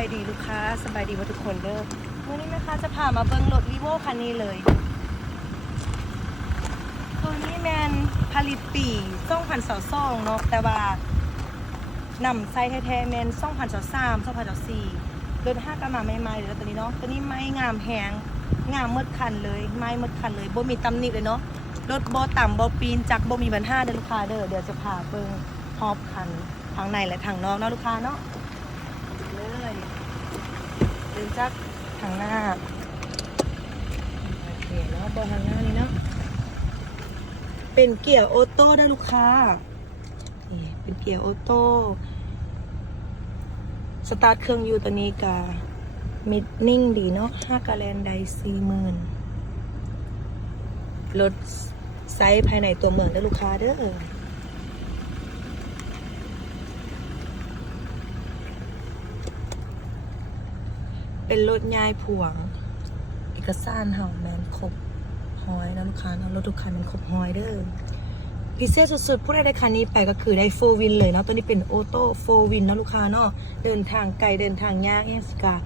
ายดีลูกค้าสบายดีหมดทุกคนเด้อวันนี้แม่ค้าจะพามาเบิ้งรถรีโวคันนี้เลยตัวนี้แมนผลิตปี2022เนาะแต่ว่านำไซส์แท้ๆแมน2023 2024รถ5กันมาใหม่ๆเลยตัวนี้เนาะตัวนี้ไม้งามแหงงามหมดคันเลยไม้หมดคันเลยบ่มีตำหนิเลยเนาะรถบ่ต่ำบ่ปีนจักบ่มีปัญหาเด้อลูกค้าเด้อเดี๋ยวจะพาเบิ้งฮอบคันทางในและทางนอกเนาะลูกค้าเนาะเลยเดินจากทางหน้าโอเคเนาะบนทางหน้านี่เนาะเป็นเกียร์ออโต้ได้ลูกค้านี่เป็นเกียร์ออโต้สตาร์ทเครื่องอยู่ตัวนี้กามิดนิ่งดีเนาะ5 กาแลนได40,000รถไซส์ภายในตัวเมืองได้ลูกค้าเด้อเป็นรถยายผวงเอกสารเห่าแมนครบฮอยนะลูกค้าเนาะรถทุกคันมันครบฮอยเด้อพิเศษสุดๆผู้ใดได้คันนี้ไปก็คือได้4 วินเลยเนาะตัวนี้เป็นออโต้4 วินนะลูกค้าเนาะเดินทางไกลเดินทางยากยังสิกา